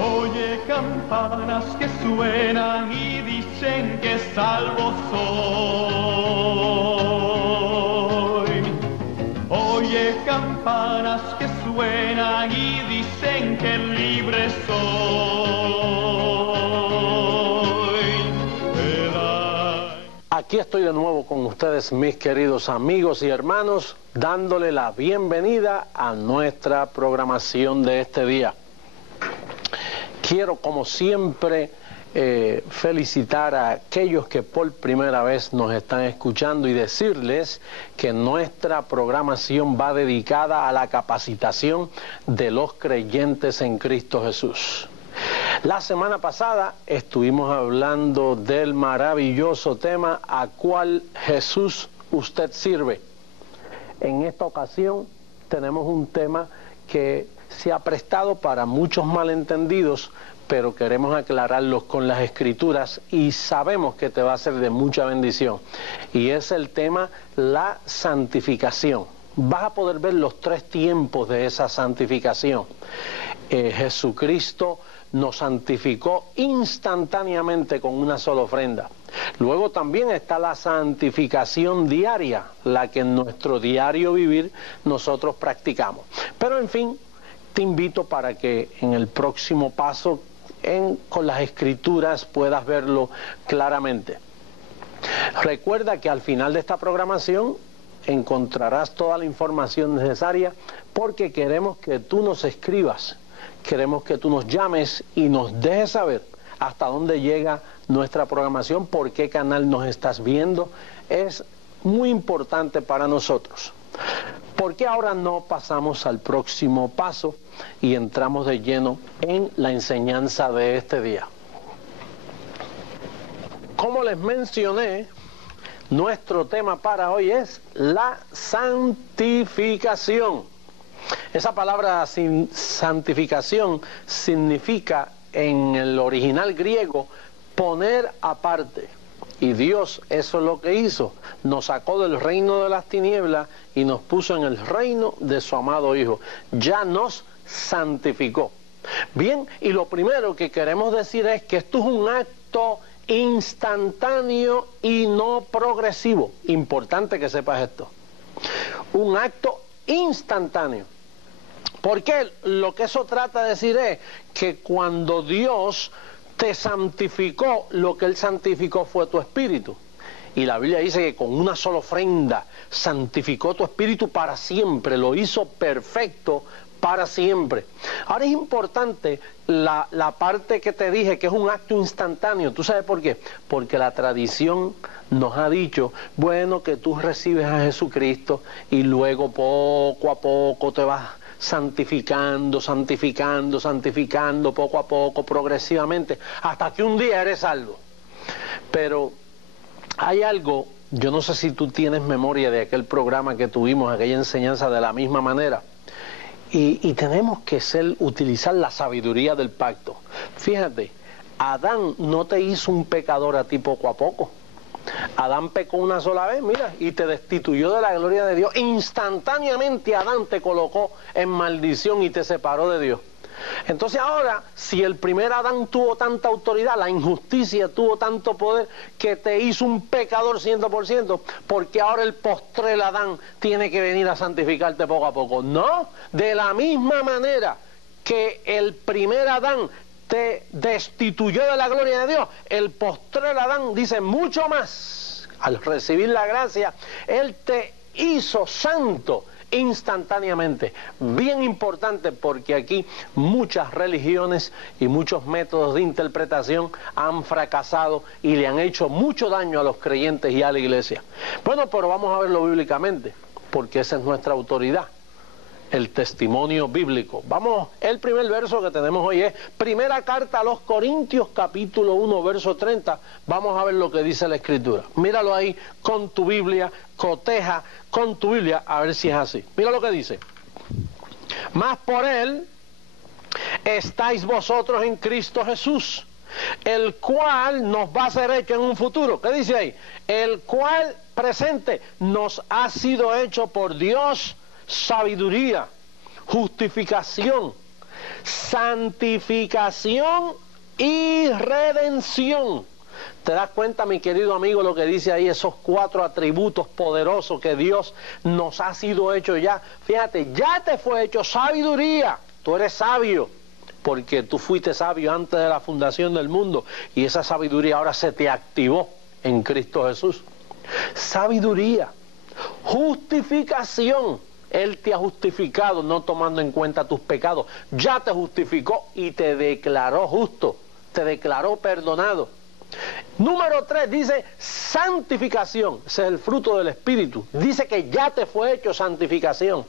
Oye campanas que suenan y dicen que salvo soy. Oye campanas que suenan y dicen que libre soy. Aquí estoy de nuevo con ustedes, mis queridos amigos y hermanos, dándole la bienvenida a nuestra programación de este día. Quiero, como siempre, felicitar a aquellos que por primera vez nos están escuchando y decirles que nuestra programación va dedicada a la capacitación de los creyentes en Cristo Jesús. La semana pasada estuvimos hablando del maravilloso tema ¿a cuál Jesús usted sirve? En esta ocasión tenemos un tema que se ha prestado para muchos malentendidos, pero queremos aclararlos con las Escrituras y sabemos que te va a ser de mucha bendición. Y es el tema la santificación. Vas a poder ver los tres tiempos de esa santificación. Jesucristo nos santificó instantáneamente con una sola ofrenda. Luego también está la santificación diaria, la que en nuestro diario vivir nosotros practicamos. Pero en fin, te invito para que en el próximo paso con las Escrituras puedas verlo claramente. Recuerda que al final de esta programación encontrarás toda la información necesaria porque queremos que tú nos escribas. Queremos que tú nos llames y nos dejes saber hasta dónde llega nuestra programación, por qué canal nos estás viendo. Es muy importante para nosotros. ¿Por qué ahora no pasamos al próximo paso y entramos de lleno en la enseñanza de este día? Como les mencioné, nuestro tema para hoy es la santificación. Esa palabra santificación significa en el original griego poner aparte. Y Dios eso es lo que hizo. Nos sacó del reino de las tinieblas y nos puso en el reino de su amado Hijo. Ya nos santificó. Bien, y lo primero que queremos decir es que esto es un acto instantáneo y no progresivo. Importante que sepas esto. Un acto instantáneo. Porque lo que eso trata de decir es que cuando Dios te santificó, lo que Él santificó fue tu espíritu. Y la Biblia dice que con una sola ofrenda santificó tu espíritu para siempre, lo hizo perfecto para siempre. Ahora es importante la parte que te dije, que es un acto instantáneo. ¿Tú sabes por qué? Porque la tradición nos ha dicho, bueno, que tú recibes a Jesucristo y luego poco a poco te vas santificando, poco a poco, progresivamente, hasta que un día eres salvo. Pero hay algo, yo no sé si tú tienes memoria de aquel programa que tuvimos, aquella enseñanza de la misma manera, y tenemos que utilizar la sabiduría del pacto. Fíjate, Adán no te hizo un pecador a ti poco a poco. Adán pecó una sola vez, mira, y te destituyó de la gloria de Dios. Instantáneamente Adán te colocó en maldición y te separó de Dios. Entonces ahora, si el primer Adán tuvo tanta autoridad, la injusticia tuvo tanto poder que te hizo un pecador 100%, porque ahora el postrer Adán tiene que venir a santificarte poco a poco. No, de la misma manera que el primer Adán te destituyó de la gloria de Dios, el postrer Adán dice mucho más. Al recibir la gracia, Él te hizo santo instantáneamente. Bien importante, porque aquí muchas religiones y muchos métodos de interpretación han fracasado y le han hecho mucho daño a los creyentes y a la iglesia. Bueno, pero vamos a verlo bíblicamente, porque esa es nuestra autoridad. El testimonio bíblico. Vamos, el primer verso que tenemos hoy es primera carta a los Corintios, capítulo 1, verso 30. Vamos a ver lo que dice la Escritura. Míralo ahí con tu Biblia, coteja con tu Biblia, a ver si es así. Mira lo que dice. Mas por Él estáis vosotros en Cristo Jesús, el cual nos va a ser hecho en un futuro. ¿Qué dice ahí? El cual presente nos ha sido hecho por Dios sabiduría, justificación, santificación y redención. ¿Te das cuenta, mi querido amigo, lo que dice ahí? Esos 4 atributos poderosos que Dios nos ha sido hecho ya. Fíjate, ya te fue hecho sabiduría. Tú eres sabio, porque tú fuiste sabio antes de la fundación del mundo, y esa sabiduría ahora se te activó en Cristo Jesús. Sabiduría, justificación. Él te ha justificado no tomando en cuenta tus pecados. Ya te justificó y te declaró justo, te declaró perdonado. Número 3 dice santificación. Ese es el fruto del Espíritu. Dice que ya te fue hecho santificación.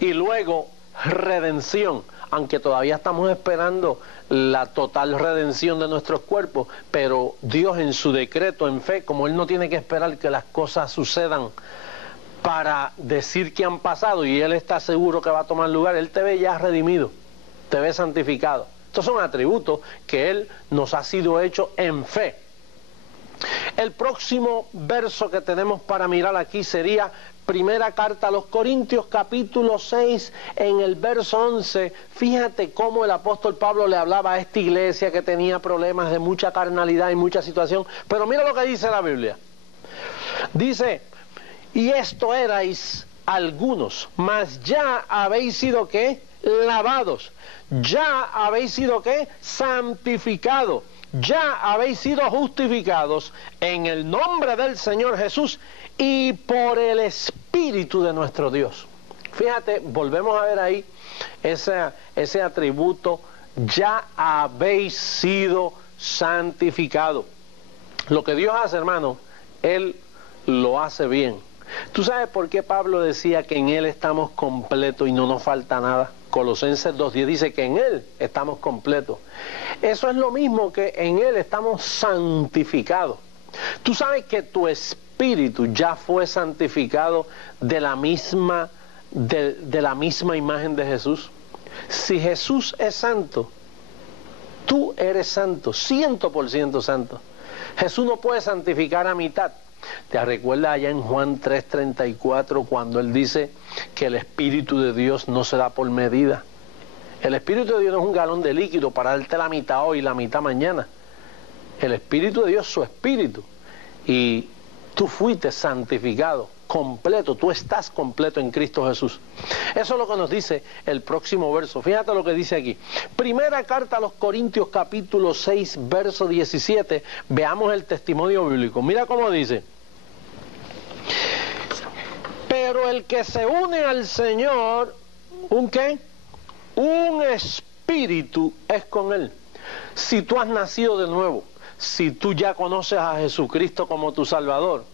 Y luego redención. Aunque todavía estamos esperando la total redención de nuestros cuerpos, pero Dios en su decreto, en fe, como Él no tiene que esperar que las cosas sucedan para decir que han pasado, y Él está seguro que va a tomar lugar, Él te ve ya redimido, te ve santificado. Estos son atributos que Él nos ha sido hecho en fe. El próximo verso que tenemos para mirar aquí sería Primera Carta a los Corintios, capítulo 6, en el verso 11. Fíjate cómo el apóstol Pablo le hablaba a esta iglesia que tenía problemas de mucha carnalidad y mucha situación. Pero mira lo que dice la Biblia. Dice, y esto erais algunos, mas ya habéis sido, ¿qué? Lavados. Ya habéis sido, ¿qué? Santificados. Ya habéis sido justificados en el nombre del Señor Jesús y por el Espíritu de nuestro Dios. Fíjate, volvemos a ver ahí ese atributo, ya habéis sido santificados. Lo que Dios hace, hermano, Él lo hace bien. ¿Tú sabes por qué Pablo decía que en Él estamos completos y no nos falta nada? Colosenses 2:10 dice que en Él estamos completos. Eso es lo mismo que en Él estamos santificados. Tú sabes que tu espíritu ya fue santificado de la misma imagen de Jesús. Si Jesús es santo, tú eres santo, 100% santo. Jesús no puede santificar a mitad. ¿Te recuerdas allá en Juan 3:34 cuando Él dice que el Espíritu de Dios no se da por medida? El Espíritu de Dios no es un galón de líquido para darte la mitad hoy y la mitad mañana. El Espíritu de Dios es su Espíritu. Y tú fuiste santificado, completo, tú estás completo en Cristo Jesús. Eso es lo que nos dice el próximo verso. Fíjate lo que dice aquí. Primera Carta a los Corintios, capítulo 6, verso 17. Veamos el testimonio bíblico. Mira cómo dice. Pero el que se une al Señor, ¿un qué? Un espíritu es con Él. Si tú has nacido de nuevo, si tú ya conoces a Jesucristo como tu Salvador,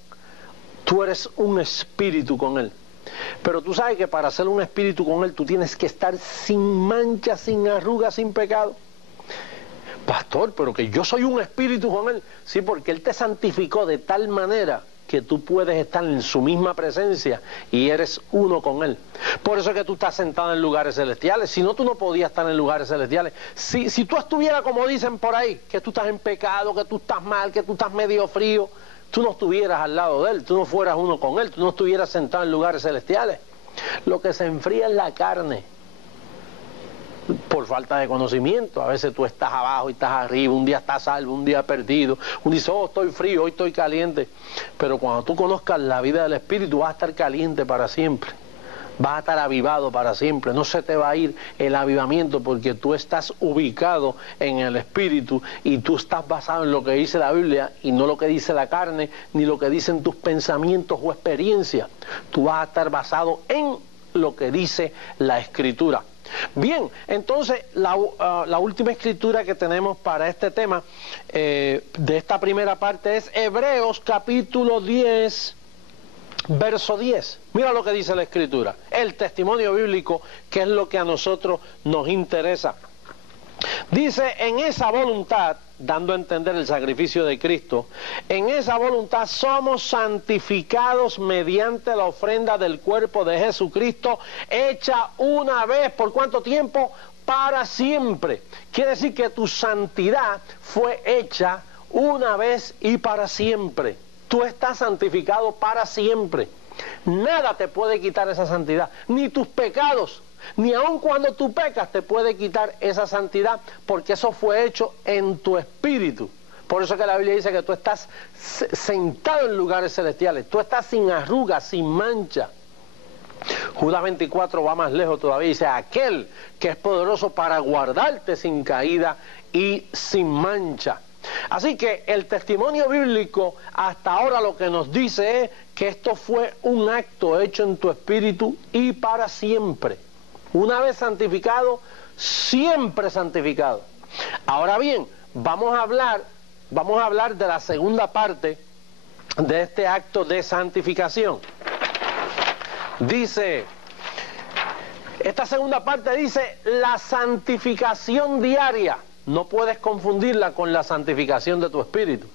tú eres un espíritu con Él. Pero tú sabes que para ser un espíritu con Él, tú tienes que estar sin mancha, sin arruga, sin pecado. Pastor, pero que yo soy un espíritu con Él. Sí, porque Él te santificó de tal manera que tú puedes estar en su misma presencia y eres uno con Él. Por eso es que tú estás sentado en lugares celestiales. Si no, tú no podías estar en lugares celestiales. Si tú estuvieras, como dicen por ahí, que tú estás en pecado, que tú estás mal, que tú estás medio frío, tú no estuvieras al lado de Él, tú no fueras uno con Él, tú no estuvieras sentado en lugares celestiales. Lo que se enfría es la carne, por falta de conocimiento. A veces tú estás abajo y estás arriba, un día estás salvo, un día perdido, un día dices, oh, estoy frío, hoy estoy caliente. Pero cuando tú conozcas la vida del Espíritu, vas a estar caliente para siempre, vas a estar avivado para siempre, no se te va a ir el avivamiento porque tú estás ubicado en el Espíritu y tú estás basado en lo que dice la Biblia y no lo que dice la carne, ni lo que dicen tus pensamientos o experiencias. Tú vas a estar basado en lo que dice la Escritura. Bien, entonces la última escritura que tenemos para este tema de esta primera parte es Hebreos capítulo 10, verso 10. Mira lo que dice la escritura, el testimonio bíblico, que es lo que a nosotros nos interesa. Dice, en esa voluntad, dando a entender el sacrificio de Cristo, en esa voluntad somos santificados mediante la ofrenda del cuerpo de Jesucristo, hecha una vez, ¿por cuánto tiempo? Para siempre. Quiere decir que tu santidad fue hecha una vez y para siempre. Tú estás santificado para siempre. Nada te puede quitar esa santidad, ni tus pecados. Ni aun cuando tú pecas te puede quitar esa santidad, porque eso fue hecho en tu espíritu. Por eso que la Biblia dice que tú estás sentado en lugares celestiales, tú estás sin arrugas, sin mancha. Judas 24 va más lejos todavía, dice: aquel que es poderoso para guardarte sin caída y sin mancha. Así que el testimonio bíblico hasta ahora lo que nos dice es que esto fue un acto hecho en tu espíritu y para siempre. Una vez santificado, siempre santificado. Ahora bien, vamos a hablar de la segunda parte de este acto de santificación. Dice, esta segunda parte dice la santificación diaria. No puedes confundirla con la santificación de tu espíritu.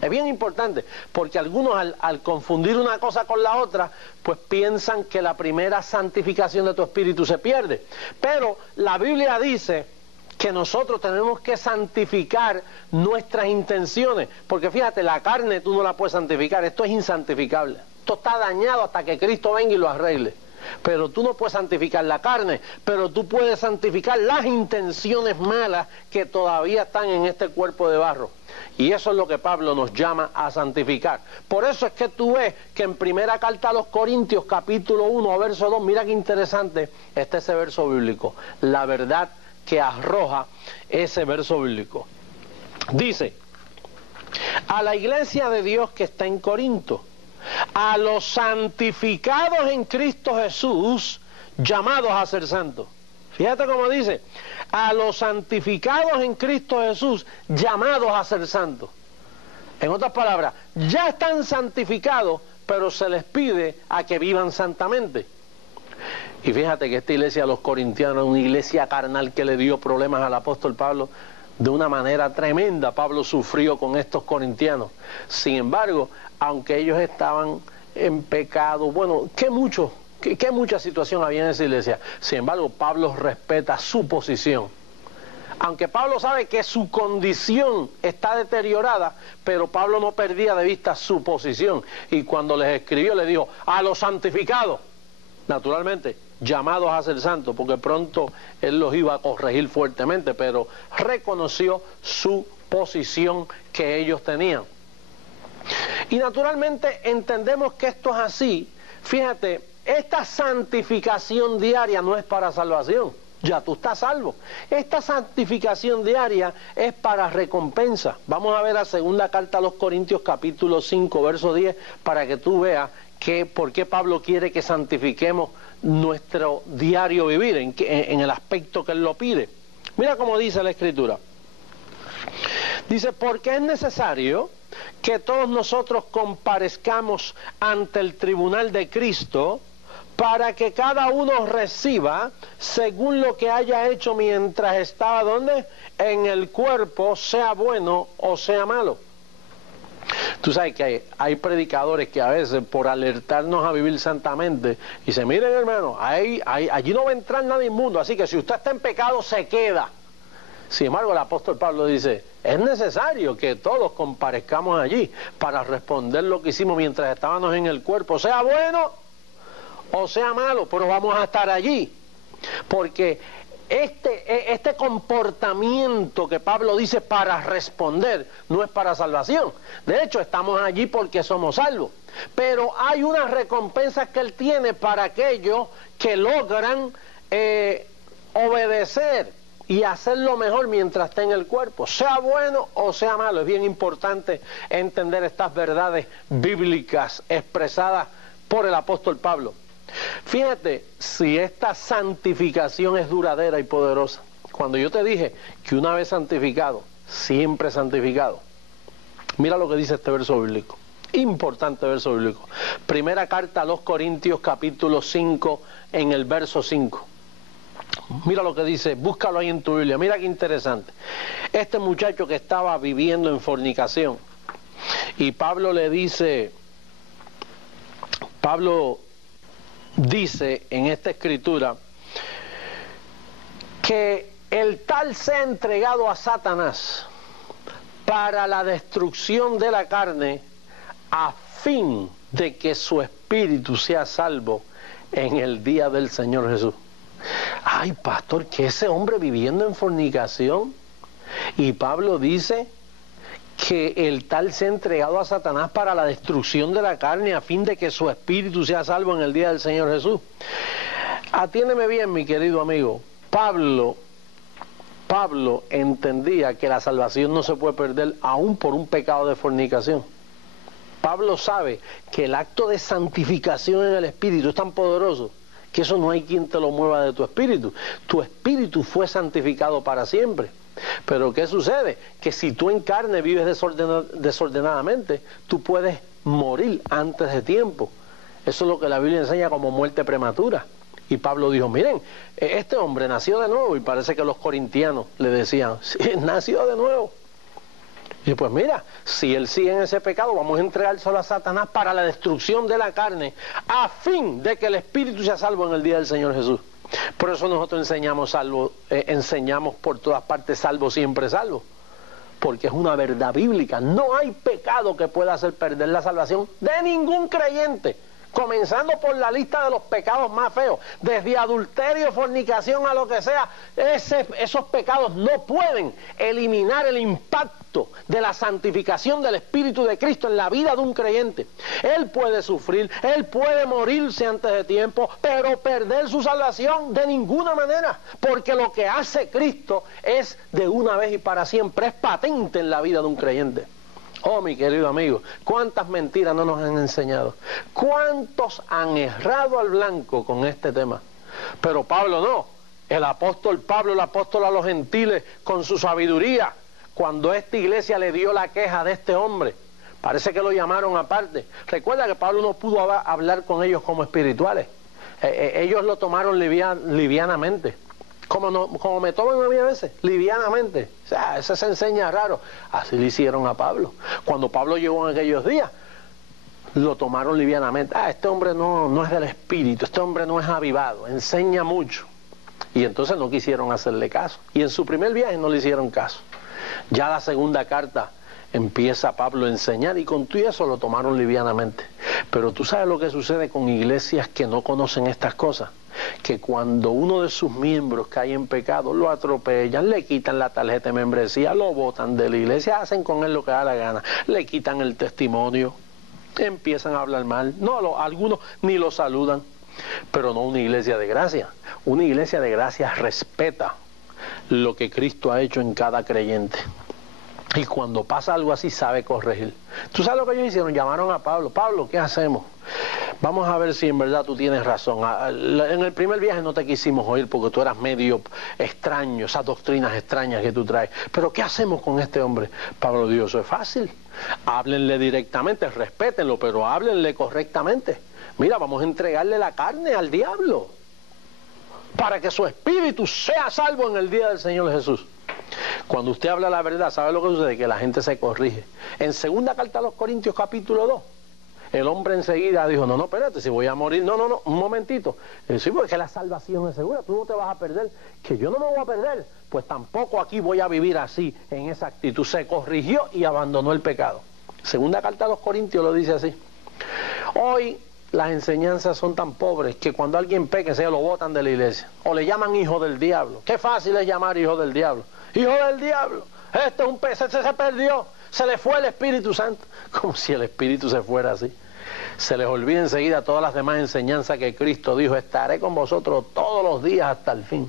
Es bien importante, porque algunos al confundir una cosa con la otra, pues piensan que la primera santificación de tu espíritu se pierde. Pero la Biblia dice que nosotros tenemos que santificar nuestras intenciones, porque fíjate, la carne tú no la puedes santificar, esto es insantificable. Esto está dañado hasta que Cristo venga y lo arregle. Pero tú no puedes santificar la carne, pero tú puedes santificar las intenciones malas que todavía están en este cuerpo de barro. Y eso es lo que Pablo nos llama a santificar. Por eso es que tú ves que en primera carta a los Corintios, capítulo 1, verso 2, mira qué interesante está ese verso bíblico. La verdad que arroja ese verso bíblico. Dice, a la iglesia de Dios que está en Corinto, a los santificados en Cristo Jesús, llamados a ser santos. Fíjate cómo dice, a los santificados en Cristo Jesús, llamados a ser santos. En otras palabras, ya están santificados, pero se les pide a que vivan santamente. Y fíjate que esta iglesia de los corintianos es una iglesia carnal que le dio problemas al apóstol Pablo de una manera tremenda. Pablo sufrió con estos corintianos. Sin embargo, aunque ellos estaban en pecado, bueno, ¿qué mucha situación había en esa iglesia? Sin embargo, Pablo respeta su posición. Aunque Pablo sabe que su condición está deteriorada, pero Pablo no perdía de vista su posición. Y cuando les escribió, le dijo, a los santificados, naturalmente, llamados a ser santos, porque pronto él los iba a corregir fuertemente, pero reconoció su posición que ellos tenían. Y naturalmente entendemos que esto es así. Fíjate, esta santificación diaria no es para salvación, ya tú estás salvo. Esta santificación diaria es para recompensa. Vamos a ver la segunda carta a los Corintios, capítulo 5, verso 10, para que tú veas por qué Pablo quiere que santifiquemos nuestro diario vivir, en el aspecto que él lo pide. Mira cómo dice la Escritura. Dice, porque es necesario que todos nosotros comparezcamos ante el tribunal de Cristo, para que cada uno reciba según lo que haya hecho mientras estaba, ¿dónde? En el cuerpo, sea bueno o sea malo. Tú sabes que hay predicadores que a veces, por alertarnos a vivir santamente, dicen, miren hermano, allí no va a entrar nada inmundo, así que si usted está en pecado, se queda. Sin embargo, el apóstol Pablo dice, es necesario que todos comparezcamos allí para responder lo que hicimos mientras estábamos en el cuerpo, sea bueno o sea malo, pero vamos a estar allí. Porque este comportamiento que Pablo dice para responder no es para salvación. De hecho, estamos allí porque somos salvos. Pero hay unas recompensas que él tiene para aquellos que logran obedecer y hacerlo mejor mientras esté en el cuerpo, sea bueno o sea malo. Es bien importante entender estas verdades bíblicas expresadas por el apóstol Pablo. Fíjate, si esta santificación es duradera y poderosa, cuando yo te dije que una vez santificado, siempre santificado, mira lo que dice este verso bíblico, importante verso bíblico. Primera carta a los Corintios, capítulo 5, en el verso 5. Mira lo que dice, búscalo ahí en tu Biblia, mira qué interesante. Este muchacho que estaba viviendo en fornicación, y Pablo dice en esta escritura que el tal sea entregado a Satanás para la destrucción de la carne, a fin de que su espíritu sea salvo en el día del Señor Jesús. Ay, pastor, que ese hombre viviendo en fornicación. Y Pablo dice que el tal se ha entregado a Satanás para la destrucción de la carne a fin de que su espíritu sea salvo en el día del Señor Jesús. Atiéndeme bien, mi querido amigo. Pablo entendía que la salvación no se puede perder aún por un pecado de fornicación. Pablo sabe que el acto de santificación en el espíritu es tan poderoso que eso no hay quien te lo mueva de tu espíritu. Tu espíritu fue santificado para siempre. Pero ¿qué sucede? Que si tú en carne vives desordenadamente, tú puedes morir antes de tiempo. Eso es lo que la Biblia enseña como muerte prematura. Y Pablo dijo, miren, este hombre nació de nuevo, y parece que los corintianos le decían, sí, nació de nuevo. Y pues mira, si él sigue en ese pecado, vamos a entregárselo a Satanás para la destrucción de la carne, a fin de que el espíritu sea salvo en el día del Señor Jesús. Por eso nosotros enseñamos por todas partes salvo, siempre salvo. Porque es una verdad bíblica. No hay pecado que pueda hacer perder la salvación de ningún creyente. Comenzando por la lista de los pecados más feos, desde adulterio, fornicación a lo que sea, esos pecados no pueden eliminar el impacto de la santificación del Espíritu de Cristo en la vida de un creyente. Él puede sufrir, él puede morirse antes de tiempo, pero perder su salvación de ninguna manera, porque lo que hace Cristo es de una vez y para siempre, es patente en la vida de un creyente. Oh, mi querido amigo, cuántas mentiras no nos han enseñado. Cuántos han errado al blanco con este tema. Pero Pablo no. El apóstol Pablo, el apóstol a los gentiles, con su sabiduría, cuando esta iglesia le dio la queja de este hombre, parece que lo llamaron aparte. Recuerda que Pablo no pudo hablar con ellos como espirituales. Ellos lo tomaron livianamente. Como me toman a mí a veces, livianamente. O sea, eso se enseña raro. Así le hicieron a Pablo. Cuando Pablo llegó en aquellos días, lo tomaron livianamente. Este hombre no es del espíritu, este hombre no es avivado, enseña mucho. Y entonces no quisieron hacerle caso. Y en su primer viaje no le hicieron caso. Ya la segunda carta empieza Pablo a enseñar y con todo eso lo tomaron livianamente. Pero tú sabes lo que sucede con iglesias que no conocen estas cosas. Que cuando uno de sus miembros cae en pecado, lo atropellan, le quitan la tarjeta de membresía, lo botan de la iglesia, hacen con él lo que da la gana, le quitan el testimonio, empiezan a hablar mal, algunos ni lo saludan, pero no una iglesia de gracia. Una iglesia de gracia respeta lo que Cristo ha hecho en cada creyente. Y cuando pasa algo así sabe corregir. ¿Tú sabes lo que ellos hicieron? Llamaron a Pablo. Pablo, ¿qué hacemos? Vamos a ver si en verdad tú tienes razón. En el primer viaje no te quisimos oír porque tú eras medio extraño, esas doctrinas extrañas que tú traes. Pero ¿qué hacemos con este hombre? Pablo dijo, eso es fácil. Háblenle directamente, respétenlo, pero háblenle correctamente. Mira, vamos a entregarle la carne al diablo para que su espíritu sea salvo en el día del Señor Jesús. Cuando usted habla la verdad, ¿sabe lo que sucede? Que la gente se corrige. En segunda carta a los Corintios, capítulo 2, el hombre enseguida dijo, no, espérate, si voy a morir, no, un momentito. Sí, porque la salvación es segura, tú no te vas a perder. Que yo no me voy a perder, pues tampoco aquí voy a vivir así, en esa actitud. Se corrigió y abandonó el pecado. Segunda carta a los Corintios lo dice así. Hoy las enseñanzas son tan pobres que cuando alguien peque se lo botan de la iglesia. O le llaman hijo del diablo. Qué fácil es llamar hijo del diablo. Hijo del diablo, este es un pez, se perdió, se le fue el Espíritu Santo. Como si el Espíritu se fuera así. Se les olvida enseguida todas las demás enseñanzas que Cristo dijo, estaré con vosotros todos los días hasta el fin.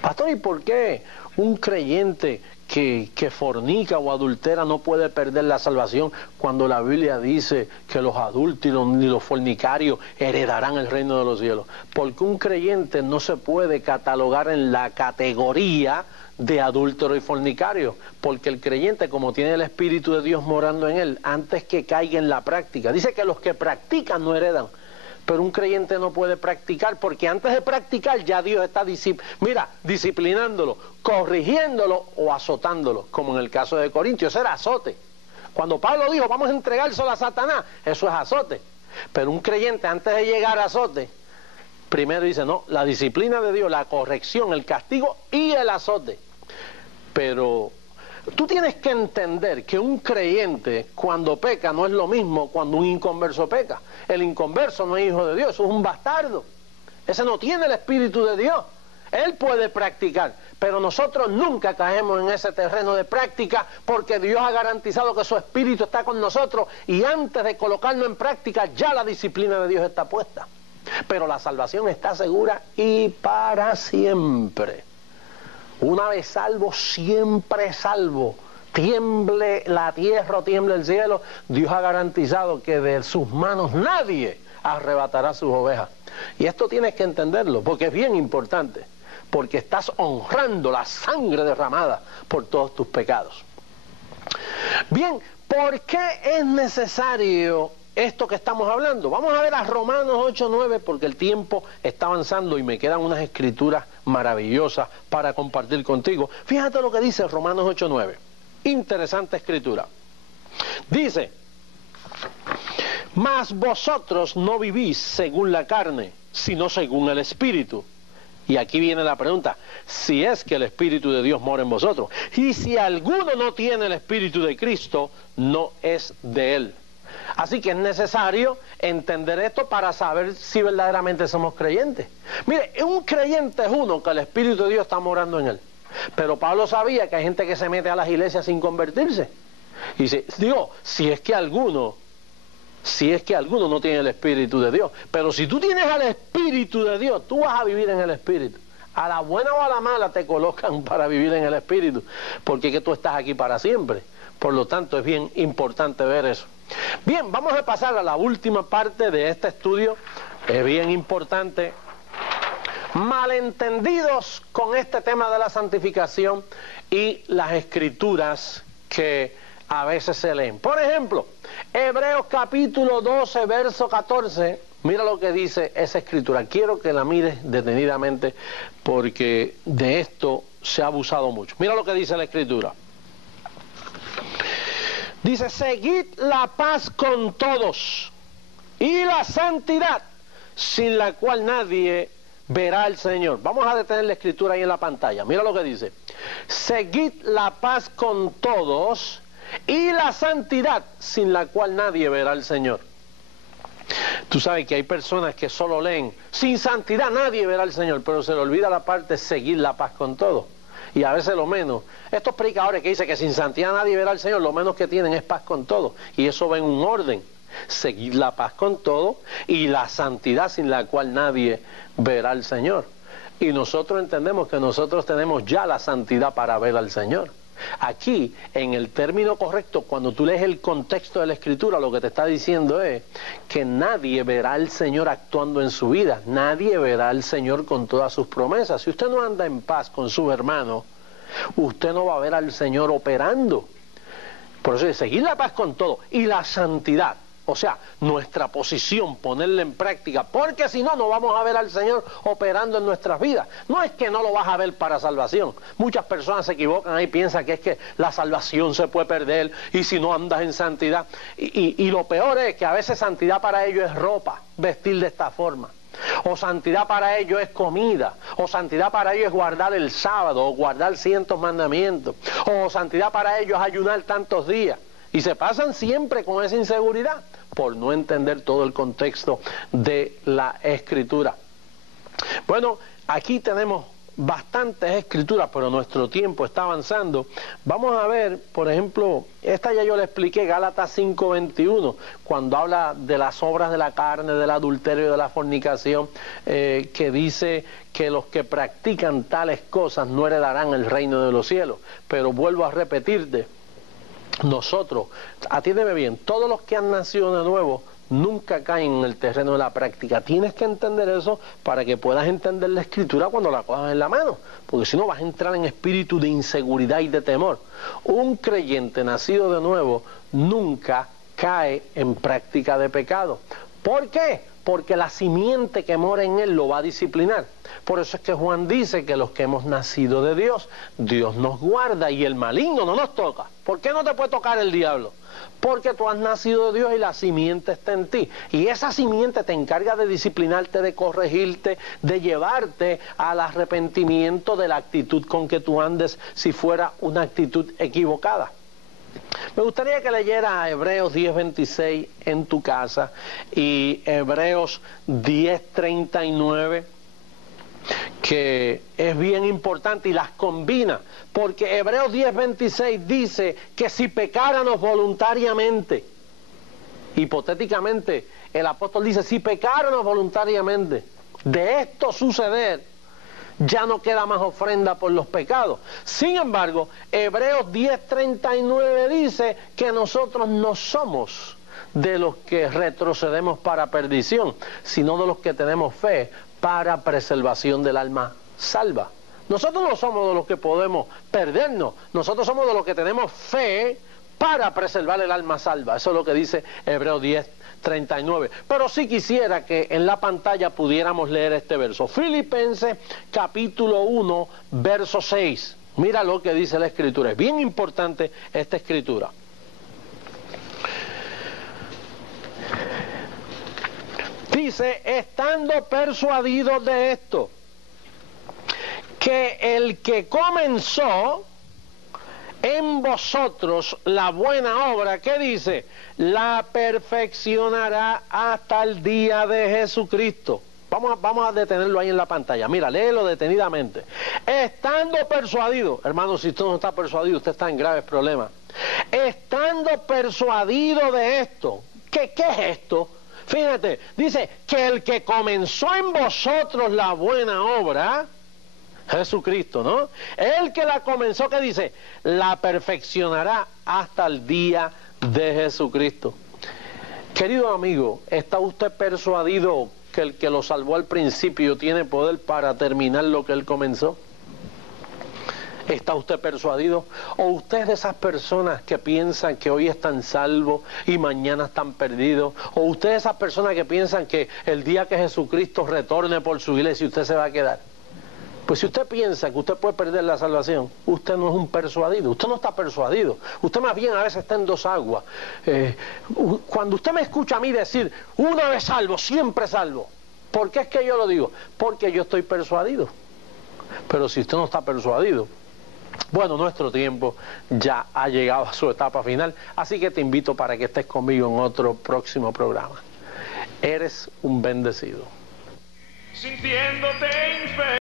Pastor, ¿y por qué un creyente que fornica o adultera no puede perder la salvación cuando la Biblia dice que los adúlteros ni los fornicarios heredarán el reino de los cielos? Porque un creyente no se puede catalogar en la categoría de adúltero y fornicario, porque el creyente, como tiene el Espíritu de Dios morando en él, antes que caiga en la práctica, dice que los que practican no heredan. Pero un creyente no puede practicar, porque antes de practicar ya Dios está disciplinándolo, corrigiéndolo o azotándolo, como en el caso de Corintios, era azote. Cuando Pablo dijo, vamos a entregárselo a Satanás, eso es azote. Pero un creyente antes de llegar a azote, primero dice, no, la disciplina de Dios, la corrección, el castigo y el azote. Pero tú tienes que entender que un creyente cuando peca no es lo mismo cuando un inconverso peca. El inconverso no es hijo de Dios, es un bastardo. ese no tiene el Espíritu de Dios. Él puede practicar, pero nosotros nunca caemos en ese terreno de práctica porque Dios ha garantizado que su Espíritu está con nosotros y antes de colocarlo en práctica ya la disciplina de Dios está puesta. Pero la salvación está segura y para siempre. Una vez salvo, siempre salvo. Tiemble la tierra o tiemble el cielo, Dios ha garantizado que de sus manos nadie arrebatará sus ovejas. Y esto tienes que entenderlo porque es bien importante. Porque estás honrando la sangre derramada por todos tus pecados. Bien, ¿por qué es necesario esto que estamos hablando? Vamos a ver a Romanos 8:9 porque el tiempo está avanzando y me quedan unas escrituras maravillosas para compartir contigo. Fíjate lo que dice Romanos 8:9. Interesante escritura. Dice: mas vosotros no vivís según la carne, sino según el Espíritu. Y aquí viene la pregunta, si es que el Espíritu de Dios mora en vosotros. Y si alguno no tiene el Espíritu de Cristo, no es de Él. Así que es necesario entender esto para saber si verdaderamente somos creyentes. Mire, un creyente es uno que el Espíritu de Dios está morando en él. Pero Pablo sabía que hay gente que se mete a las iglesias sin convertirse. Y dice, digo, si es que alguno no tiene el Espíritu de Dios. Pero si tú tienes el Espíritu de Dios, tú vas a vivir en el Espíritu. A la buena o a la mala te colocan para vivir en el Espíritu, porque es que tú estás aquí para siempre. Por lo tanto, es bien importante ver eso. Bien, vamos a pasar a la última parte de este estudio. Es bien importante. Malentendidos con este tema de la santificación y las escrituras que a veces se leen. Por ejemplo, Hebreos capítulo 12, verso 14, mira lo que dice esa escritura. Quiero que la mires detenidamente porque de esto se ha abusado mucho. Mira lo que dice la escritura. Dice, seguid la paz con todos y la santidad, sin la cual nadie verá al Señor. Vamos a detener la escritura ahí en la pantalla. Mira lo que dice. Seguid la paz con todos y la santidad, sin la cual nadie verá al Señor. Tú sabes que hay personas que solo leen, sin santidad nadie verá al Señor, pero se le olvida la parte seguir la paz con todos. Y a veces lo menos, estos predicadores que dicen que sin santidad nadie verá al Señor, lo menos que tienen es paz con todos. Y eso va en un orden. Seguir la paz con todo y la santidad sin la cual nadie verá al Señor. Y nosotros entendemos que nosotros tenemos ya la santidad para ver al Señor. Aquí, en el término correcto, cuando tú lees el contexto de la Escritura, lo que te está diciendo es que nadie verá al Señor actuando en su vida, nadie verá al Señor con todas sus promesas. Si usted no anda en paz con sus hermanos, usted no va a ver al Señor operando. Por eso es seguir la paz con todo y la santidad. O sea, nuestra posición, ponerla en práctica, porque si no, no vamos a ver al Señor operando en nuestras vidas. No es que no lo vas a ver para salvación. Muchas personas se equivocan ahí y piensan que es que la salvación se puede perder y si no andas en santidad. Y lo peor es que a veces santidad para ellos es ropa, vestir de esta forma. O santidad para ellos es comida, o santidad para ellos es guardar el sábado, o guardar 100 mandamientos, o santidad para ellos es ayunar tantos días. Y se pasan siempre con esa inseguridad por no entender todo el contexto de la Escritura. Bueno, aquí tenemos bastantes escrituras, pero nuestro tiempo está avanzando. Vamos a ver, por ejemplo, esta ya yo le expliqué, Gálatas 5:21, cuando habla de las obras de la carne, del adulterio y de la fornicación, que dice que los que practican tales cosas no heredarán el reino de los cielos. Pero vuelvo a repetirte, nosotros, atiéndeme bien, todos los que han nacido de nuevo nunca caen en el terreno de la práctica. Tienes que entender eso para que puedas entender la Escritura cuando la cojas en la mano, porque si no vas a entrar en espíritu de inseguridad y de temor. Un creyente nacido de nuevo nunca cae en práctica de pecado. ¿Por qué? Porque la simiente que mora en él lo va a disciplinar. Por eso es que Juan dice que los que hemos nacido de Dios, Dios nos guarda y el maligno no nos toca. ¿Por qué no te puede tocar el diablo? Porque tú has nacido de Dios y la simiente está en ti. Y esa simiente te encarga de disciplinarte, de corregirte, de llevarte al arrepentimiento de la actitud con que tú andes si fuera una actitud equivocada. Me gustaría que leyera Hebreos 10:26 en tu casa y Hebreos 10:39 que es bien importante y las combina, porque Hebreos 10:26 dice que si pecáramos voluntariamente, hipotéticamente el apóstol dice, si pecáramos voluntariamente, de esto suceder, ya no queda más ofrenda por los pecados. Sin embargo, Hebreos 10:39 dice que nosotros no somos de los que retrocedemos para perdición, sino de los que tenemos fe para preservación del alma salva. Nosotros no somos de los que podemos perdernos, nosotros somos de los que tenemos fe para preservar el alma salva. Eso es lo que dice Hebreos 10:39. Pero sí quisiera que en la pantalla pudiéramos leer este verso. Filipenses capítulo 1, verso 6. Mira lo que dice la Escritura. Es bien importante esta Escritura. Dice, estando persuadidos de esto, que el que comenzó en vosotros la buena obra, ¿qué dice? La perfeccionará hasta el día de Jesucristo. Vamos a detenerlo ahí en la pantalla. Mira, léelo detenidamente. Estando persuadido, hermano, si usted no está persuadido, usted está en graves problemas. Estando persuadido de esto, ¿qué es esto? Fíjate, dice que el que comenzó en vosotros la buena obra, Jesucristo, ¿no? El que la comenzó, ¿qué dice? La perfeccionará hasta el día de Jesucristo. Querido amigo, ¿está usted persuadido que el que lo salvó al principio tiene poder para terminar lo que él comenzó? ¿Está usted persuadido? ¿O usted es de esas personas que piensan que hoy están salvos y mañana están perdidos? ¿O usted es de esas personas que piensan que el día que Jesucristo retorne por su iglesia usted se va a quedar? Pues si usted piensa que usted puede perder la salvación, usted no es un persuadido, usted no está persuadido, usted más bien a veces está en dos aguas. Cuando usted me escucha a mí decir, una vez salvo, siempre salvo, ¿por qué es que yo lo digo? Porque yo estoy persuadido. Pero si usted no está persuadido, bueno, nuestro tiempo ya ha llegado a su etapa final, así que te invito para que estés conmigo en otro próximo programa. Eres un bendecido. Sintiéndote infeliz.